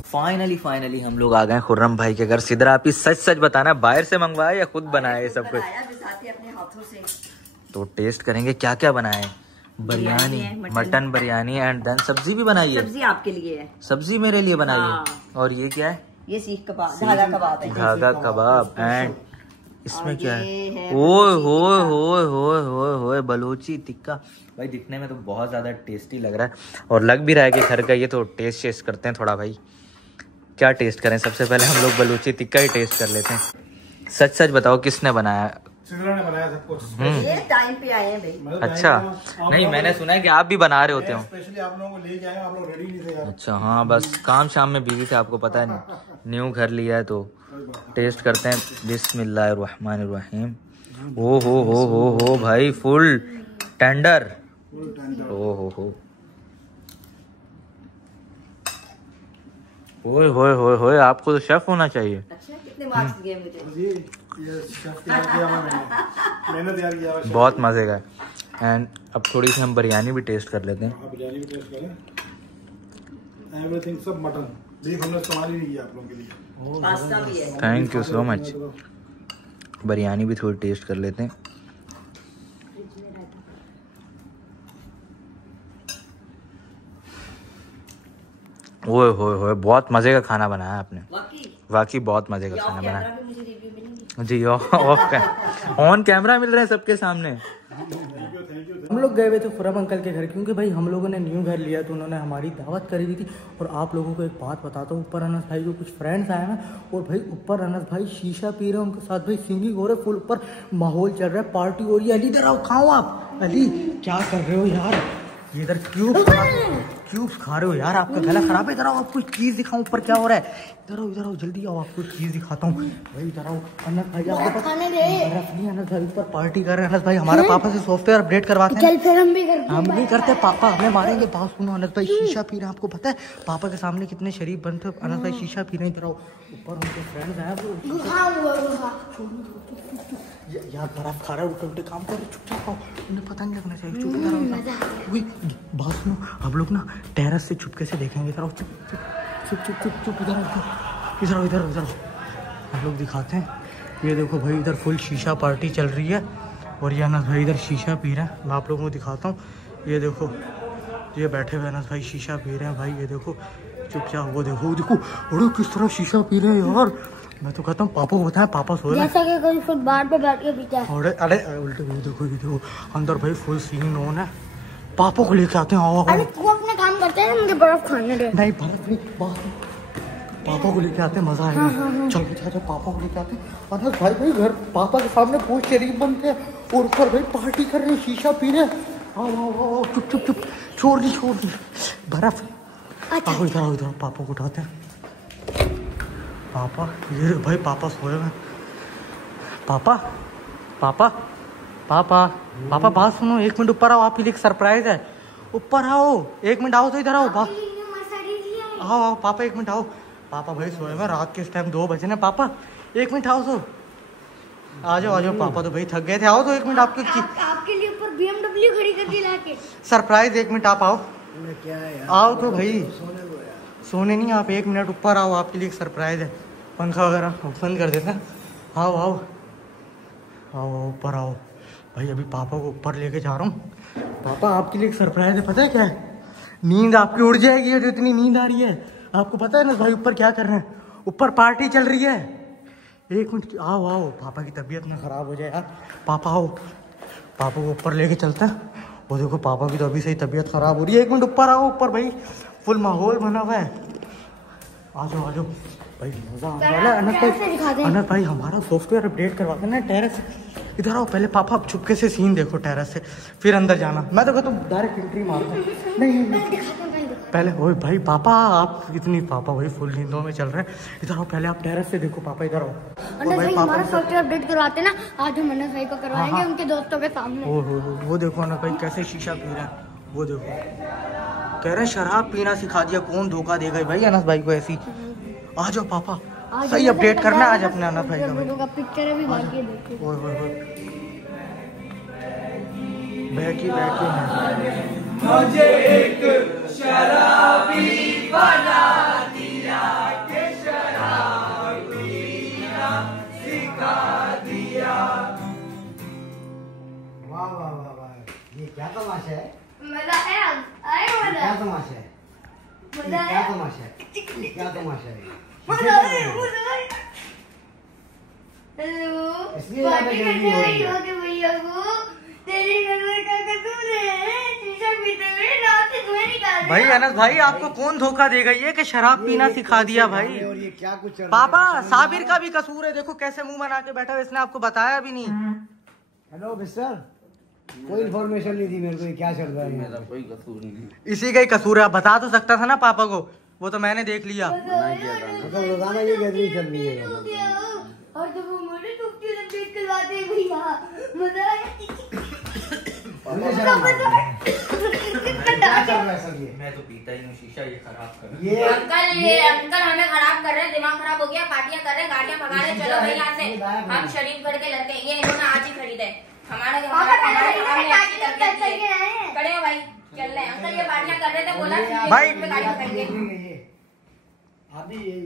फाइनली हम लोग आ गए खुर्रम भाई के घर। सिद्रा आप सच बताना, बाहर से मंगवाया या खुद बनाया ये सब कुछ? अपने हाथों से। तो टेस्ट करेंगे क्या क्या बनाए। Biryani, mutton biryani, and then सब्जी भी बनाई है। सब्जी आपके लिए है। सब्जी मेरे लिए बनाई है। और ये क्या है? ये सीख कबाब, धागा कबाब है। धागा कबाब। एंड इसमें क्या है? ओए होए होए होए होए होए बलोची टिक्का। भाई दिखने में तो बहुत ज्यादा टेस्टी लग रहा है, और लग भी रहा है कि घर का। ये तो टेस्ट करते हैं थोड़ा भाई। क्या टेस्ट करें? सबसे पहले हम लोग बलूची टिक्का ही टेस्ट कर लेते हैं। सच बताओ किसने बनाया? सिद्रा ने बनाया सब कुछ। ये टाइम पे आए हैं भाई। अच्छा नहीं, मैंने सुना है कि आप भी बना रहे होते हो। स्पेशली आप लोगों को लेके आए, आप लोग रेडी नहीं थे यार। अच्छा हाँ, बस काम शाम में बिजी थे, आपको पता है। न्यू घर लिया है तो टेस्ट करते हैं। बिस्मिल्लाहिर्रहमानिर्रहीम। ओ हो भाई फुल टेंडर। ओ हो ओए होए होए, आपको तो शेफ होना चाहिए। अच्छा कितने मार्क्स दिए मुझे? ये शेफ तैयार किया मैंने तैयार किया हुआ। बहुत मजे का। एंड अब थोड़ी सी हम बिरयानी भी टेस्ट कर लेते हैं। बिरयानी भी टेस्ट करें। एवरीथिंग सब मटन, बीफ हमने इस्तेमाल ही नहीं किया आप लोगों के लिए। पास्ता भी है। Thank you so much. Biryani भी थोड़ी टेस्ट कर लेते हैं। ओए होए बहुत मजे का खाना बनाया आपने। वाकई बहुत मजे का खाना बनाया जी। ऑन कैमरा मिल रहे हैं सबके सामने। हम लोग गए हुए थे खुरम अंकल के घर, क्योंकि भाई हम लोगों ने न्यू घर लिया तो उन्होंने हमारी दावत करी हुई थी। और आप लोगों को एक बात बताता हूँ, ऊपर अनस भाई को कुछ फ्रेंड्स आए ना, और भाई ऊपर अनस भाई शीशा पी रहे हैं, उनके साथ भाई सिंगिंग हो रहा है, फुल ऊपर माहौल चल रहा है, पार्टी हो रही है। अली इधर आओ, खाओ आप। अली क्या कर रहे हो यार? ये इधर क्यूब्स खा रहे हो यार, आपका गला खराब है। इधर आओ, आपको एक चीज दिखाऊं ऊपर क्या हो रहा है। इधर आओ जल्दी आओ, आपको एक चीज दिखाता हूँ भाई। इधर आओ अनस भाई, आपको अनस भाई ऊपर पार्टी कर रहे हैं। अनस भाई हमारे पापा से सॉफ्टवेयर अपडेट करवाते हैं। हम भी करते, पापा हमें मारेंगे। बात सुनो, अनस भाई शीशा पी रहे हैं, आपको पता है पापा के सामने कितने शरीफ बनते। अनस भाई शीशा पी रहे हैं। इधर आओ, ऊपर उनके फ्रेंड्स आए यार, बर्फ खा रहा है, उल्टे काम कर, चुपचाप आओ, उन्हें पता नहीं लगना चाहिए। चुप इधर बात सुनो, हम लोग ना टेरेस से चुपके से देखेंगे। इधर आओ, चुप इधर आओ। हम लोग दिखाते हैं। ये देखो भाई, इधर फुल शीशा पार्टी चल रही है, और ये अनस भाई इधर शीशा पी रहे हैं। मैं आप लोगों को दिखाता हूँ। ये देखो, ये बैठे हुए अनस भाई शीशा पी रहे हैं भाई। ये देखो चुपचाप, वो देखो अरे किस तरह शीशा पी रहे हैं यार। मैं तो कहता हूँ पापा को बताया, पापा सो रहे हैं। जैसा कि कोई फुटबॉल पे बैठ के पीता है। अरे उल्टे देखो अंदर भाई फुल सीन ऑन है। पापा को लेके आते हैं। आओ अरे तू अपने काम करते हैं, मुझे बर्फ खाने दे। नहीं बर्फ नहीं, पापा को लेके आते हैं, मजा आएगा। चलो पापा को लेके आते हैं। अनस भाई घर पापा के सामने बहुत शरीफ बनते हैं, और ऊपर भाई पार्टी कर रहे हैं, शीशा पी रहे हैं। आओ चुप छोड़ दी बर्फ। आओ इधर पापा को उठाते हैं। पापा, ये भाई पापा सोए हैं। पापा बात सुनो, 1 मिनट ऊपर आओ, आपके लिए एक सरप्राइज है। ऊपर आओ, 1 मिनट आओ तो इधर आओ। आओ पापा, 1 मिनट आओ। पापा भाई सोए हैं, रात के इस टाइम 2 बजे ना। पापा 1 मिनट आओ तो। आ जाओ पापा तो भाई थक गए थे। आओ तो 1 मिनट, आपके लिए ऊपर BMW खड़ी कर दी लाके। सरप्राइज। 1 मिनट आप आओ। क्या है यार? आओ तो भाई, सोने नहीं, आप 1 मिनट ऊपर आओ, आपके लिए एक सरप्राइज है। पंखा वगैरह बंद कर देता। आओ आओ ऊपर आओ भाई, अभी पापा को ऊपर लेके जा रहा हूँ। पापा आपके लिए एक सरप्राइज है, पता है क्या है? नींद आपकी उड़ जाएगी, जो इतनी नींद आ रही है। आपको पता है ना भाई ऊपर क्या कर रहे हैं? ऊपर पार्टी चल रही है। एक मिनट, आओ आओ, पापा की तबीयत ना खराब हो जाए यार। पापा आओ, पापा को ऊपर लेके चलते हैं। वो देखो पापा की तो अभी से ही तबीयत खराब हो रही है। एक मिनट ऊपर आओ, ऊपर भाई फुल माहौल बना हुआ है। आ जाओ आ जाओ भाई, मजा आने वाला है। अनस भाई हमारा सॉफ्टवेयर अपडेट करवा देना टेरेस। इधर आओ पहले पापा, आप चुपके से सीन देखो टेरेस से, फिर अंदर जाना। मैं देखो तुम डायरेक्ट एंट्री मारते नहीं पहले। ओए भाई पापा, आप इतनी पापा भाई फुल नींदों में चल रहे हैं। इधर आओ पहले, आप टेरेस से देखो। पापा इधर आओ। भाई हमारा सॉफ्टवेयर अपडेट करवाते ना, आज हम अनस भाई को करवाएंगे उनके दोस्तों के सामने। वो देखो अनस भाई कैसे शीशा पी रहे हैं। वो देखो, कह रहे शराब पीना सिखा दिया, कौन धोखा देगा भाई अनस भाई को ऐसी। आ जाओ पापा, सही अपडेट करना आज अपने अनस भाई का। पिक्चर भी देखो। बैठी बैठी मुझे एक शराबी बना दिया के शराब पीना सिखा दिया। वाह वाह वाह वाह, ये क्या तमाशा है? मजा आया? आया मजा? क्या तमाशा है? मजा क्या आया? तमाशा है? क्या तमाशा है? मजा आया, मजा आया। हेलो, इसलिए पार्टी ज़्यादा करने जल्दी हो आई रही है। हो कि भैया को तेरी नजर का कसूर है, शीशा पीते हुए रात से धुएं निकाल दिया। भाई अनस भाई आपको कौन धोखा देगा ये कि शराब पीना सिखा दिया भाई। और ये क्या कुछ चल रहा है? पापा साबिर का भी कसूर है, देखो कैसे मुंह बना के बैठा है, इसने आपको बताया भी नहीं। हेलो मिस्टर, कोई इन्फॉर्मेशन नहीं दी मेरे को, ये क्या चल रहा है? मेरा कोई कसूर नहीं। इसी का ही कसूर है, आप बता तो सकता था ना पापा को, वो तो मैंने देख लिया। मतलब रोजाना ये गैदरिंग चल रही है। और जब वो मोटे टूपी लपेट के लाते हैं भैया, मजा आया। मुझे शर्म आ रही है। क्या चल रहा है सर ये? मैं तो पीता ही हूँ शीशा, ये खराब कर। ये अंकल हमें खराब कर रहे हैं, दिमाग खराब हो गया, पार्टियां कर रहे हैं, गाड़ियां भगा रहे हैं। चलो भाई यहाँ से, हम शरीफ गढ़ के लड़के, ये इन्होंने आज ही खरीदे। खड़े हो भाई, चल रहे हैं। अंकल ये पार्टियां कर रहे थे, बोला भाई गाड़ी भगाएंगे। अभी यही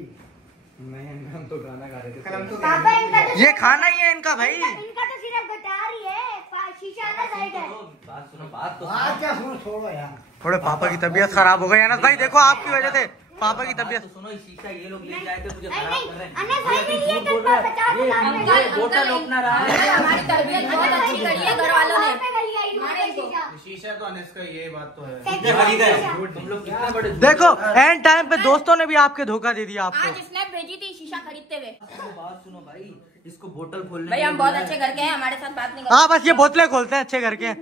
हम तो गाना गा रहे थे। पापा इनका तो ये खाना ही है इनका भाई। इनका तो सिर्फ गटार ही है, शीशा ना साइड है। बात सुनो, बात तो आज क्या सुनो, छोड़ो यार। थोड़े पापा की तबीयत खराब हो गई अनस भाई, देखो आपकी वजह से पापा की तबीयत। तो सुनो, शीशा ये लोग ले जाए थे, मुझे खराब नहीं कर रहे हैं। अनस भाई ने लिए थे 50,000 बोतल रोकना रहा है। हमारी तरबियत बहुत अच्छी करी है घर वालों ने। शीशा तो अनस का, ये बात तो है। तुम लोग कितने बड़े देखो एंड टाइम पे दोस्तों ने भी आपके धोखा दे दिया आपको। आज स्नैप भेजी थी शीशा खरीदते हुए। बात सुनो भाई, इसको बोतल खोलने भाई हम बहुत अच्छे घर के हैं, हमारे साथ बात नहीं हाँ बस ये बोतलें खोलते हैं अच्छे करके।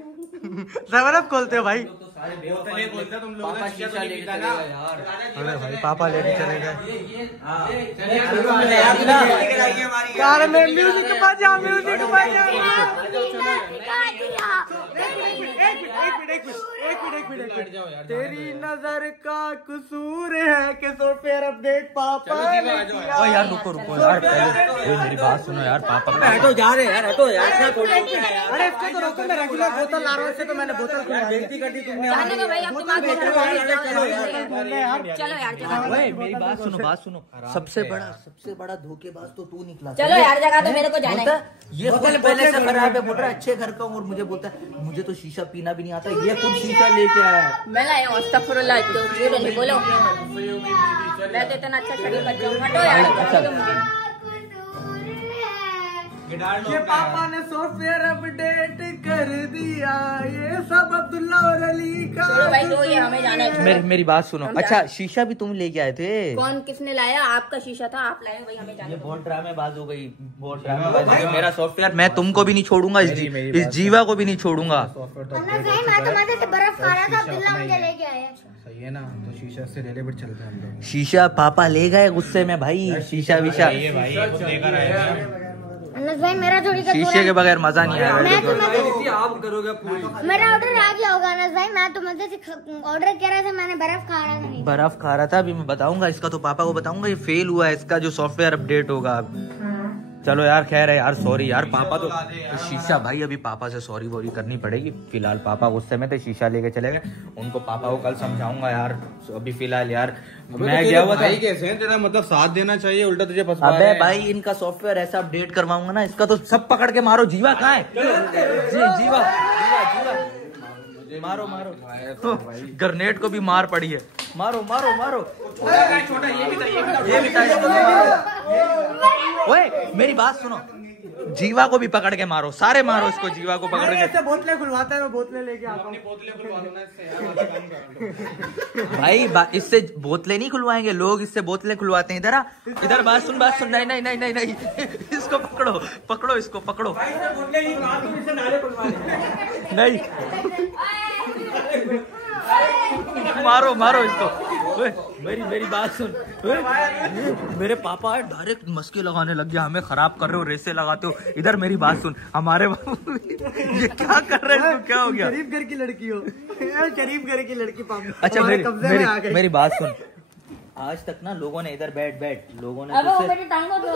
जबरदस्त खोलते हो भाई। तो सारे बेवफा नहीं बोलते तुम लोग, पापा शीशा तो शीशा नहीं लेके पीता चले ना। गए यार। अरे भाई पापा लेके चले गए। चलिए कार में म्यूजिक बजा, म्यूजिक बजा। एक मिनट, तेरी नजर का कसूर है कि सॉफ्टवेयर अपडेट पापा ने किया। ओ यार रुको रुको यार, पहले मेरी बात सुनो यार। पापा हटो जा रहे यार, हटो यार। अरे इसको तो रोको, मैं रेगुलर बोतल ला रहा हूँ, इससे तो मैंने बोतल बेइज्जती कर दी तुमने। जाने दो भाई, अब तुम आगे चलो यार चलो यार चलो। ओए मेरी बात सुनो, बात सुनो। सबसे बड़ा धोखेबाज तो तू निकला। चलो यार, जगह तो मेरे को जाना है। ये खुद पहले से खराब है, बोल रहा है अच्छे घर का हूँ, और मुझे बोलता है मुझे तो शीशा पीना भी नहीं आता। ये खुद शीशा लेके आया है। मैं लाया हूँ, अस्तगफुरुल्लाह, तो झूठ नहीं बोलो। मैं तो इतना अच्छा शरीफ बच्चा हूँ। हटो यार, जाने दो मुझे। ये पापा ने सॉफ्टवेयर अपडेट कर दिया, ये सब अब्दुल्ला और अली का। चलो भाई, तो ये हमें जाना है। मेरी बात सुनो। अच्छा शीशा भी तुम लेके आए थे? कौन किसने लाया? आपका शीशा था, आप लाए हो भाई, हमें जाना ये है। बहुत ड्रामेबाज हो गई, बहुत ड्रामेबाज हो गई। मेरा सॉफ्टवेयर मैं तुमको भी नहीं छोड़ूंगा, इस जीवा को भी नहीं छोड़ूंगा। अनस भाई मैं तो मजे से बर्फ खा रहा था, अब्दुल्ला मुझे लेके आया। सही है ना, तो शीशा से रिलेटेड चलते हैं हम लोग। शीशा पापा ले गए गुस्से में भाई। शीशा विशा अनस भाई मेरा थोड़ी कसूर शीशे है। के बगैर मजा नहीं आया। मैं तो मेरा ऑर्डर आ गया होगा अनस भाई, मैं तो मजे से ऑर्डर किया रहा था, मैंने बर्फ खा रहा था। नहीं बर्फ खा रहा था। अभी मैं बताऊंगा इसका, तो पापा को बताऊंगा ये फेल हुआ है, इसका जो सॉफ्टवेयर अपडेट होगा। चलो यार खैर है यार, सॉरी यार पापा तो शीशा भाई अभी पापा से सॉरी वॉरी करनी पड़ेगी। फिलहाल पापा गुस्से में थे, शीशा लेके चले गए उनको, पापा को कल समझाऊंगा यार। अभी फिलहाल यार मैं गया हुआ था। भाई कैसे हैं, तेरा मतलब साथ देना चाहिए, उल्टा तुझे फंसा। अबे भाई इनका सॉफ्टवेयर ऐसा अपडेट करवाऊंगा ना, इसका तो सब पकड़ के मारो। जीवा कहाँ है? जीवा मारो मारो, ग्रेनेड को भी मार पड़ी है, मारो मारो मारो। छोटा ये भी था। ओए मेरी बात सुनो, जीवा को भी पकड़ के मारो, सारे मारो इसको, जीवा को पकड़ के। बोतलें खुलवाता है, मैं बोतलें लेके आता हूँ। भाई इससे बोतलें नहीं खुलवाएंगे लोग, इससे बोतलें खुलवाते हैं। इधर आ, इधर बात सुन बात सुन। नहीं नहीं नहीं नहीं नहीं, इसको पकड़ो पकड़ो, इसको पकड़ो। नहीं मारो मारो इसको। मेरी बात सुन, मेरे पापा डायरेक्ट मस्के लगाने लग गया, हमें खराब कर रहे हो, रेसे लगाते हो। इधर मेरी बात सुन, हमारे ये क्या कर रहे हैं, क्या हो गया? शरीफ घर की लड़की हो, शरीफ घर की लड़की पापा। अच्छा मेरी बात सुन, आज तक ना लोगों ने इधर बैठ लोगों ने मेरी टांगों पे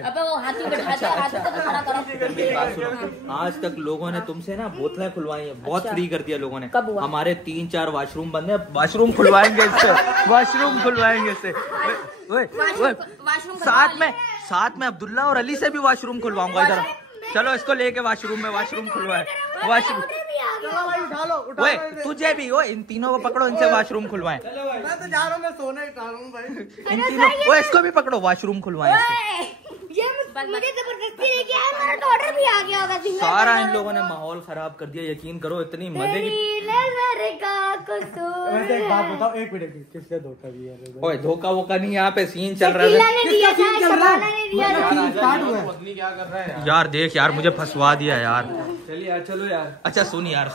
अबे वो हाथी बैठाते हैं, हाथी को खड़ा करो। आज तक लोगों ने तुमसे ना बोतलें खुलवाई है, बहुत फ्री कर दिया लोगों ने। हमारे 3-4 वॉशरूम बंद है, वॉशरूम खुलवाएंगे इससे, वॉशरूम खुलवाएंगे इससे। साथ में अब्दुल्ला और अली से भी वॉशरूम खुलवाऊंगा। इधर चलो इसको लेके वॉशरूम में, वॉशरूम खुलवाए। वॉशरूम ओए तुझे भी, ओ इन तीनों को पकड़ो, इनसे वॉशरूम खुलवाएं। मैं तो जा रहा हूँ, मैं सोने जा रहा हूँ भाई। इन तीनों ओ इसको भी पकड़ो, वॉशरूम खुलवाएं। ये मुझे जबरदस्ती लेके आया, मेरा तो ऑर्डर भी आ गया होगा। सारा इन लोगों ने माहौल खराब कर दिया, यकीन करो। इतनी मजे की वैसे एक बात बताओ, एक मिनट किसने धोखा दिया? ओए धोखा वोका नहीं, यहाँ पे सीन चल रहा है यार। देख यार मुझे फंसवा दिया यार। चलिए यार, चलो यार। अच्छा सुन यार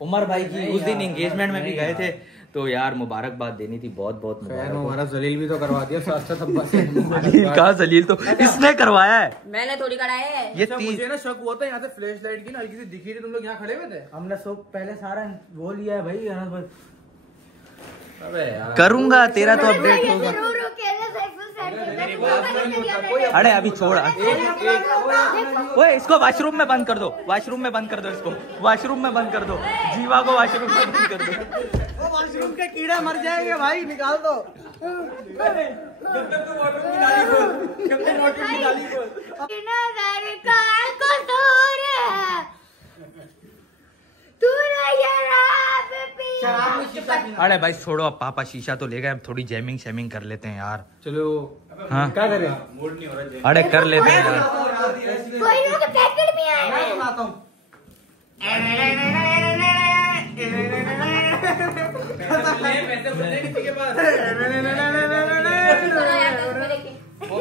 उमर भाई की उस दिन एंगेजमेंट में भी गए थे, तो यार मुबारकबाद देनी थी, बहुत बहुत हमारा जलील भी तो करवा दिया साथ साथ। कहा जलील तो इसने करवाया है, मैंने थोड़ी कराया है। ये मुझे ना शक हुआ था, यहाँ से फ्लैश लाइट की ना हल्की सी दिखी थी, तुम लोग यहाँ खड़े हुए थे। हमने सब पहले सारा वो लिया है भाई। अबे यार करूंगा, तेरा तो अपडेट होगा। अरे अभी छोड़, ओए इसको वॉशरूम में बंद कर दो, वॉशरूम में बंद कर दो, इसको वॉशरूम में बंद कर दो, जीवा को वॉशरूम में बंद कर दो। वो वॉशरूम के कीड़े मर जाएंगे भाई, निकाल दो। अरे भाई छोड़ो, अब पापा शीशा तो ले गए, अब थोड़ी जैमिंग शैमिंग कर लेते हैं यार। चलो हाँ क्या करें, अरे कर लेते हैं यार। कोई ना तो पैकेट भी आया है।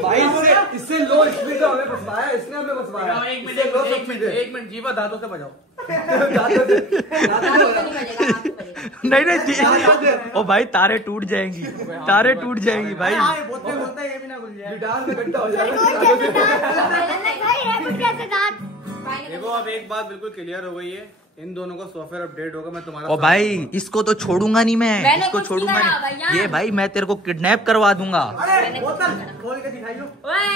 भाई इससे लो स्पीड में हमें फंसवाया, इसने हमें फंसवाया। एक मिनट जीवा, दांतों से बजाओ। नहीं ओ भाई तारे टूट जाएंगी, तारे टूट जाएंगी भाई। बोलते ये भी ना खुल जाए। देखो अब एक बात बिल्कुल क्लियर हो गई है, इन दोनों का सॉफ्टवेयर अपडेट होगा। मैं तुम्हारा ओ भाई इसको तो छोड़ूंगा नहीं मैं, इसको छोड़ूंगा नहीं। ये भाई मैं तेरे को किडनैप करवा दूंगा। खोल के दिखाइयो।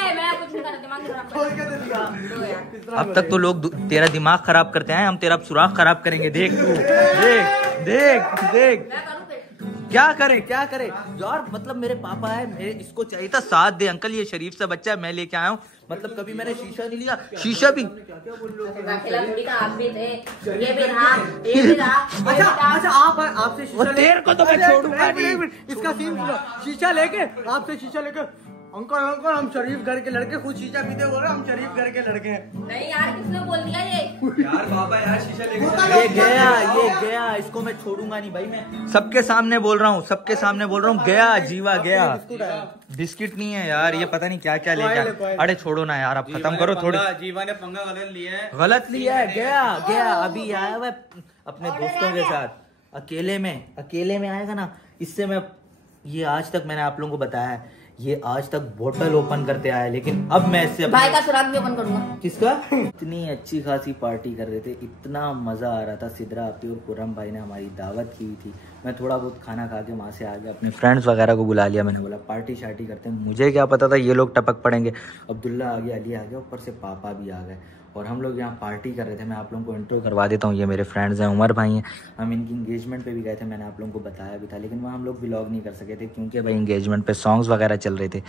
मैं कुछ नहीं कर रहा, दिमाग खराब कर। खोल के तो दिखा। अब तक तो लोग तेरा दिमाग खराब करते हैं, हम तेरा सुराख खराब करेंगे। देख तू, देख देख देख क्या करे यार। मतलब मेरे पापा है, मेरे इसको चाहिए था साथ दे। अंकल ये शरीफ सा बच्चा है, मैं लेके आया हूँ। मतलब कभी मैंने शीशा नहीं लिया, शीशा भी आप भी थे, ये भी था, ये भी था। अच्छा आपसे शीशा तेरे को तो मैं छोड़ूंगा नहीं। इसका सीन सुनो, शीशा लेके आपसे शीशा लेके अंकल हम शरीफ घर के लड़के, खुद शीशा पीते बोल रहे हम शरीफ घर के लड़के हैं। नहीं यार, किसने बोल दिया ये? यार बाबा यार शीशा लेके ये गया, इसको मैं छोड़ूंगा नहीं भाई। मैं सबके सामने बोल रहा हूँ, गया, जीवा गया। बिस्किट नहीं है यार, ये पता नहीं क्या क्या लेके। अरे छोड़ो ना यार, अब खत्म करो थोड़ी। जीवा ने पंगा गलत लिया है, गया। अभी आया हुआ अपने दोस्तों के साथ, अकेले में आएगा ना। इससे मैं ये आज तक मैंने आप लोगों को बताया है, ये आज तक बोतल ओपन करते आया, लेकिन अब मैं इससे भाई का सुराग भी ओपन करूंगा। किसका? इतनी अच्छी खासी पार्टी कर रहे थे, इतना मजा आ रहा था। सिद्रा आपी और खुर्रम भाई ने हमारी दावत की थी। मैं थोड़ा बहुत खाना खा के वहाँ से आ गया, अपने फ्रेंड्स वगैरह को बुला लिया। मैंने बोला पार्टी शार्टी करते हैं। मुझे क्या पता था ये लोग टपक पड़ेंगे। अब्दुल्ला आ गया, अली आ गया, ऊपर से पापा भी आ गए और हम लोग यहाँ पार्टी कर रहे थे। मैं आप लोगों को इंट्रो करवा देता हूँ। ये मेरे फ्रेंड्स हैं, उमर भाई हैं। हम इनकी इंगेजमेंट पे भी गए थे, मैंने आप लोगों को बताया भी था, लेकिन वहाँ हम लोग व्लॉग नहीं कर सके थे क्योंकि भाई इंगेजमेंट पे सॉन्ग्स वगैरह चल रहे थे।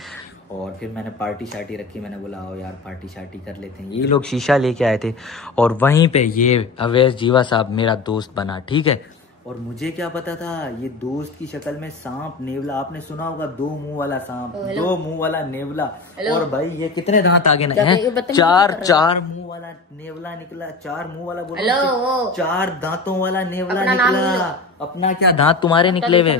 और फिर मैंने पार्टी शार्टी रखी, मैंने बोला आओ यार पार्टी शार्टी कर लेते हैं। ये लोग शीशा लेके आए थे और वहीं पर ये अवैस जीवा साहब मेरा दोस्त बना, ठीक है। और मुझे क्या पता था ये दोस्त की शक्ल में सांप नेवला, आपने सुना होगा 2 मुंह वाला सांप, 2 मुंह वाला नेवला। और भाई ये कितने दांत आगे ना है? 4 मुंह वाला नेवला निकला। 4 मुंह वाला बोलो, 4 दांतों वाला नेवला निकला। अपना क्या दांत तुम्हारे निकले हुए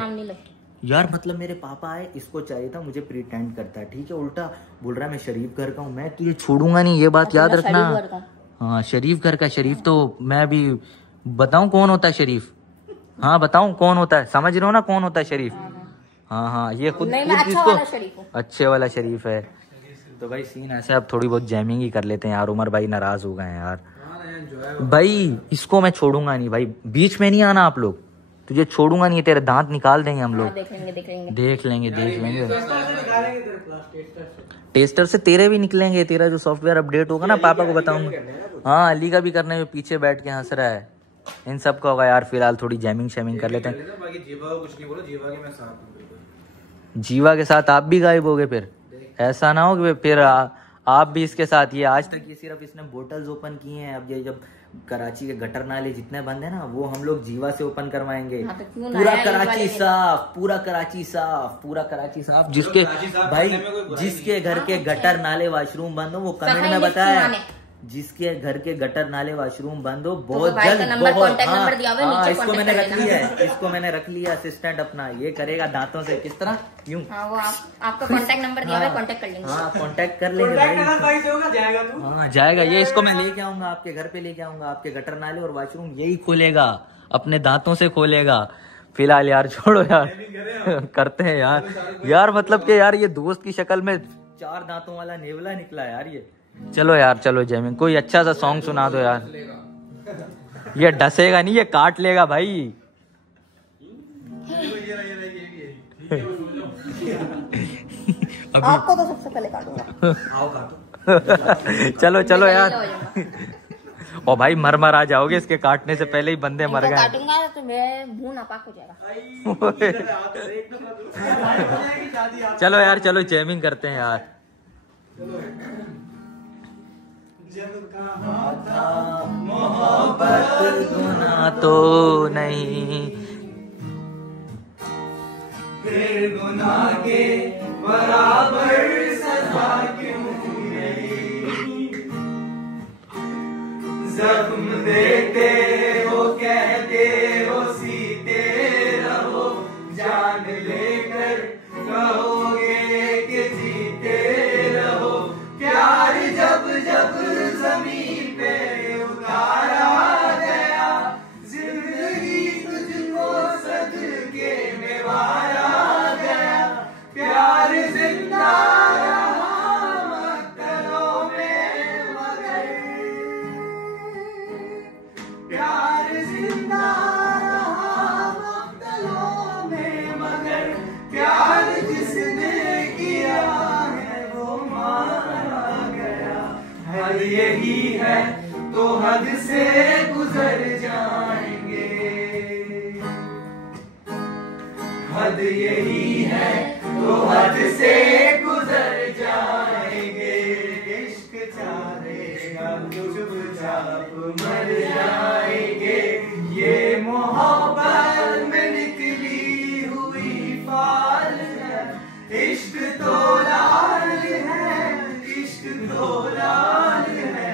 यार? मतलब मेरे पापा आए, इसको चाहिए था, मुझे प्रिटेंड करता है, ठीक है। उल्टा बोल रहा है मैं शरीफ घर का हूँ, मैं तुझे छोड़ूंगा नहीं, ये बात याद रखना। हाँ शरीफ घर का। शरीफ तो मैं भी बताऊं कौन होता है शरीफ? हाँ बताऊं कौन होता है? समझ रहे हो ना कौन होता है शरीफ? हाँ ये खुद अच्छे वाला शरीफ है। तो भाई सीन ऐसा, अब थोड़ी बहुत जैमिंग ही कर लेते हैं यार। उमर भाई नाराज हो गए हैं यार। भाई इसको मैं छोड़ूंगा नहीं भाई, बीच में नहीं आना आप लोग, तुझे छोड़ूंगा नहीं, तेरे दांत निकाल देंगे हम लोग। देख लेंगे। टेस्टर से तेरे भी निकलेंगे, तेरा जो सॉफ्टवेयर अपडेट होगा ना पापा को बताऊंगा। हाँ अली का भी करने में पीछे बैठ के हंस रहा है। इन सब का होगा यार। फिलहाल थोड़ी जैमिंग शैमिंग कर लेते हैं। बाकी जीवा को कुछ नहीं बोलो, जीवा के मैं साथ हूं। जीवा के साथ आप भी गायब हो गए? फिर ऐसा ना हो कि फिर आप भी इसके साथ। ये आज तक ये सिर्फ इसने बोटल्स ओपन किए हैं। अब ये जब कराची के गटर नाले जितने बंद है ना, वो हम लोग जीवा से ओपन करवाएंगे। पूरा कराची साफ, पूरा कराची साफ, पूरा कराची साफ। जिसके भाई जिसके घर के गटर नाले वॉशरूम बंद हो वो कमेंट में बताया। जिसके घर के गटर नाले वॉशरूम बंद हो बहुत जल्द, बहुत इसको मैंने रख लिया है, इसको मैंने रख लिया असिस्टेंट अपना। ये करेगा दांतों से किस तरह यूं। वो आपका कांटेक्ट नंबर दिया है, कांटेक्ट कर लेंगे। हाँ कांटेक्ट कर लेंगे जाएगा तू। हाँ जाएगा। ये इसको मैं लेके आऊंगा, आपके घर पे लेके आऊंगा। आपके गटर नाले और वॉशरूम यही खोलेगा, अपने दांतों से खोलेगा। फिलहाल यार छोड़ो यार, करते हैं यार मतलब कि यार ये दोस्त की शक्ल में 4 दांतों वाला नेवला निकला यार ये। चलो यार चलो जैमिंग, कोई अच्छा सा सॉन्ग सुना दो यार। ये डसेगा नहीं, ये काट लेगा भाई। आपको तो सबसे पहले काटूंगा। चलो यार। और भाई मर आ जाओगे, इसके काटने से पहले ही बंदे मर गए। काटूंगा तो मैं मुंह नापाक हो जाएगा। चलो यार चलो जैमिंग करते हैं यार। मोहब्बत गुनाह तो नहीं, फिर गुनाह के बराबर सजा क्यों नहीं? जख्म देते हो कहते हो सीते रहो, जान लेकर कहोगे कि जीते रहो। प्यार जब जब जमीन पे उतारा गया, जिंदगी तुझको सदके में वारा गया। प्यार जिंदा रहा मक्तलों में मगर, प्यार जिंदा रहा मक्तलों में मगर, प्यार जिसने किया है वो मारा गया। हद यही है तो हद से गुजर जाएंगे, हद यही है तो हद से गुजर जाएंगे। इश्क चाहेगा चुपचाप मर जाएंगे, ये मोहब्बत में निकली हुई फाल है। इश्क तो लाल है, इश्क तो लाल है,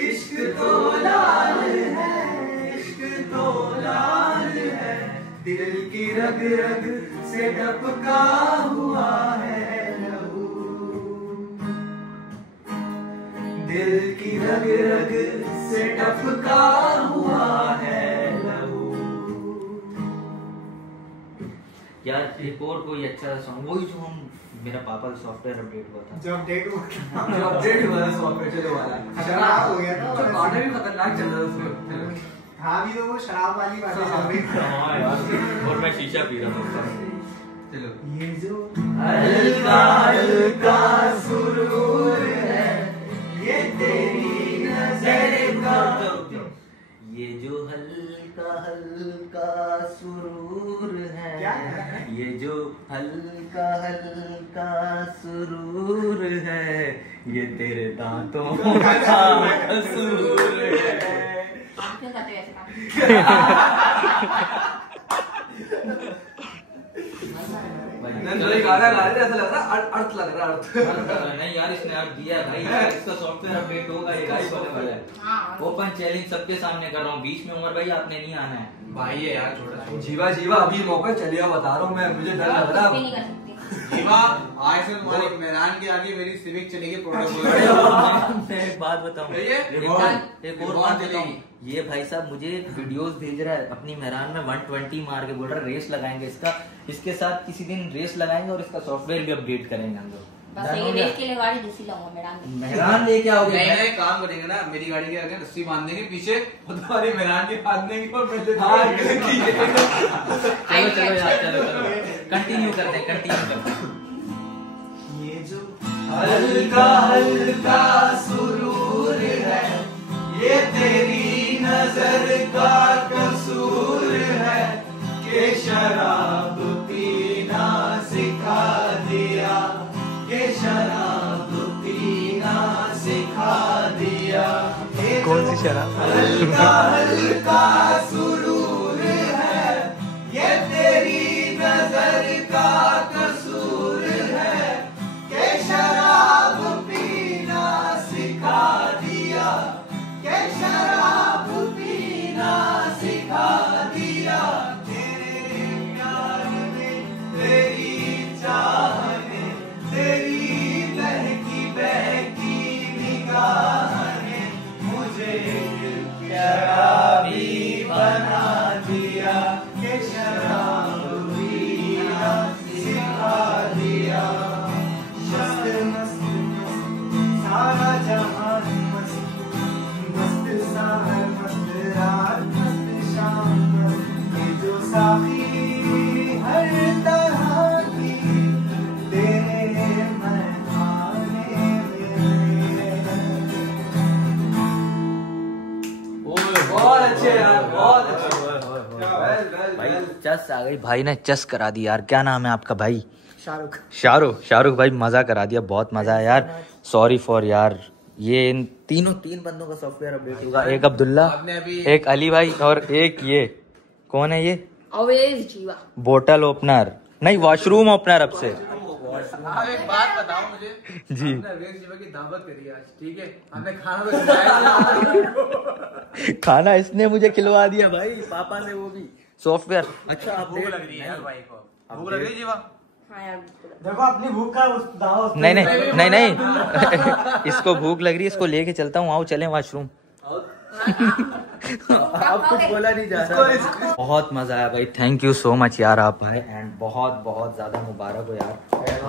इश्क तो लाल है, इश्क तो लाल है। दिल की रग रग से टपका हुआ है लहू, दिल की रग रग से टपका हुआ है लहू। यार एक और कोई अच्छा सा सॉन्ग, वही जो हम मेरा पापा का सॉफ्टवेयर अपडेट हुआ था। जो अपडेट हुआ था सॉफ्टवेयर चलो वाला खराब हो गया था। तो गाने भी खतरनाक चल रहा था उसमें। हाँ भी तो वो शराब वाली बातें चल रही थी। हाँ यार, और मैं शीशा पी रहा था। चलो ये जो हल्का हल्का सुरूर है, ये तेरी नजर का, ये जो हल्का हल्का सुरूर है, ये जो हल्का हल्का सुरूर है, ये तेरे दांतों का कसूर है। आप क्यों करते हो ऐसे काम? गाना गा रहे ऐसा लग रहा है अर्थ लग रहा है। नहीं यार, इसने अर्थ दिया है भाई, इसका सॉफ्टवेयर अपडेट होगा, ये गाइस होने वाला है। ओपन चैलेंज सबके सामने कर रहा हूँ, बीच में उमर भाई आपने नहीं आना है। भाई है यार छोटा जीवा जीवा अभी मौका चलेगा, बता रहा हूँ मैं, मुझे डर लग रहा है। जीवा आज से तुम्हारी मेहरान के आगे मेरी सिविक चलेगी प्रोटोकॉल। मैं एक बात बताऊं, एक और बात बताऊं, ये भाई साहब मुझे वीडियोस भेज रहा है अपनी मेहरान में 120 मार के, बोल रहा है रेस लगाएंगे इसका, इसके साथ किसी दिन रेस लगाएंगे और इसका सॉफ्टवेयर भी अपडेट करेंगे हम लोग। बस ये रेस के लिए गाड़ी दूसरी लाऊंगा मेहरान लेके आओगे? नहीं काम करेंगे ना, मेरी गाड़ी के आगे रस्सी बांध देंगे पीछे, और तुम्हारी मेहरान के बांध देंगे और मैं चलो यार, चलो कंटिन्यू करते हैं। ये जो हल्का हल्का सुरूर है, ये तेरी नजर का कसूर है, के शराब पीना सिखा दिया, के शराब पीना सिखा दिया। कौन सी शराब? हल्का हल्का सुरूर है, ये तेरी नजर का कसूर है, के शराब पीना सिखा दिया, के शराब पीना सिखा दिया। तेरे प्यार में, तेरी चाह में, तेरी बहकी बहकी निगाहें मुझे शराबी बना दिया, के शराब पीना सिखा दिया। मस्त मस्त सारा जहान मस्त, मस्त साहर मस्त रात मस्त शाम, ये जो साथी हर तरह की तेरे महमाने में। बहुत अच्छे यार, बहुत अच्छे भाई चस आ गई, भाई ने चस करा दी यार। क्या नाम है आपका भाई? शाहरुख भाई मजा करा दिया, बहुत मजा आया यार। सॉरी फॉर यार, ये इन तीन बंदों का सॉफ्टवेयर अपडेट होगा, एक अब्दुल्ला, एक अली भाई और एक ये कौन है, ये अवेज जीवा बोतल ओपनर नहीं, वॉशरूम ओपनर। अब से आप एक बात बताओ मुझे जी, हमने अवेज जीवा की दावत करी आज, ठीक है, हमने खाना तो खिलाया। खाना इसने मुझे खिलवा दिया भाई, पापा ने वो भी सॉफ्टवेयर। अच्छा भूख लग रही है यार भाई को, भूख लग रही है जीवा। हाँ यार देखो अपनी भूख का उस दावा नहीं इसको भूख लग रही है, इसको लेके चलता हूँ, आओ चलें वॉशरूम। आप कुछ बोला नहीं जा रहा। बहुत मजा आया भाई, थैंक यू सो मच यार आप भाई, एंड बहुत ज्यादा मुबारक हो यार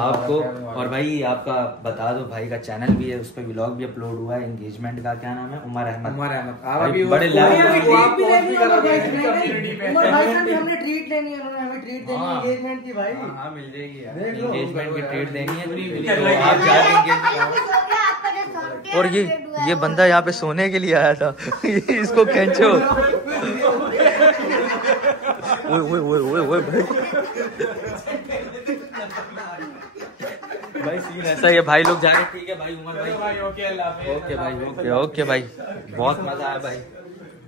आपको। और भाई आपका बता दो, भाई का चैनल भी है, उस पर व्लॉग भी अपलोड हुआ है एंगेजमेंट का, क्या नाम है? उमर अहमद। बड़े हमने ट्रीट लेनी है, उन्होंने हमें ट्रीट देनी है एंगेजमेंट की भाई। हाँ मिल जाएगी यार, एंगेजमेंट की ट्रीट देनी है, तो आप जाएंगे। और ये बंदा यहाँ पे सोने के लिए आया था। इसको खींचो। ओए भाई सीन ऐसा है, भाई लोग जा रहे हैं, ठीक है भाई उमर भाई, ओके भाई बहुत मजा आया भाई।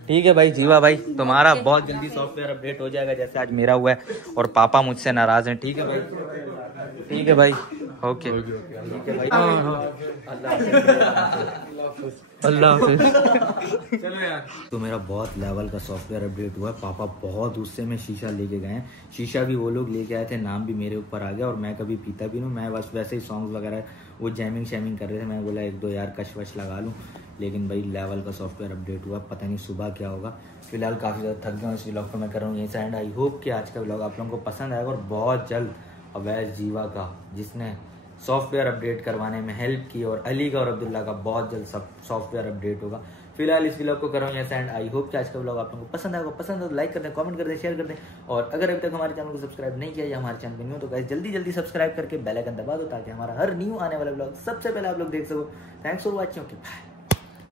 ठीक है भाई जीवा भाई, तुम्हारा बहुत जल्दी सॉफ्टवेयर अपडेट हो जाएगा जैसे आज मेरा हुआ है, और पापा मुझसे नाराज हैं। ठीक है भाई, ठीक है भाई, ओके ठीक है भाई, अल्लाह हाफिज़। चलो यार। तो मेरा बहुत लेवल का सॉफ्टवेयर अपडेट हुआ है, पापा बहुत गुस्से में शीशा लेके गए हैं। शीशा भी वो लोग लेके आए थे, नाम भी मेरे ऊपर आ गया, और मैं कभी पीता भी नहीं, मैं बस वैसे ही सॉन्ग्स वगैरह वो जैमिंग शैमिंग कर रहे थे, मैं बोला एक दो यार कश वश लगा लूँ, लेकिन भाई लेवल का सॉफ्टवेयर अपडेट हुआ, पता नहीं सुबह क्या होगा। फिलहाल काफ़ी ज़्यादा थक गया हूँ, इस व्लॉग को मैं कर रहा हूँ यहीं से एंड। आई होप कि आज का व्लॉग आप लोगों को पसंद आएगा, और बहुत जल्द अवैध जीवा का, जिसने सॉफ्टवेयर अपडेट करवाने में हेल्प की, और अली का और अब्दुल्ला का बहुत जल्द सॉफ्टवेयर अपडेट होगा। फिलहाल इस व्लॉग को कर रहा हूँ यहाँ एंड। आई होप कि आज का व्लॉग आप लोगों को पसंद आएगा। पसंद हो तो लाइक कर दें, कमेंट कर दें, शेयर कर दें, और अगर अभी तक हमारे चैनल को सब्सक्राइब नहीं किया या हमारे चैनल पर न्यू हो तो गाइस जल्दी सब्सक्राइब करके बेल आइकन दबा दो ताकि हमारा हर न्यू आने वाला व्लॉग सबसे पहले आप लोग देख सको। Thanks for watching. Okay bye.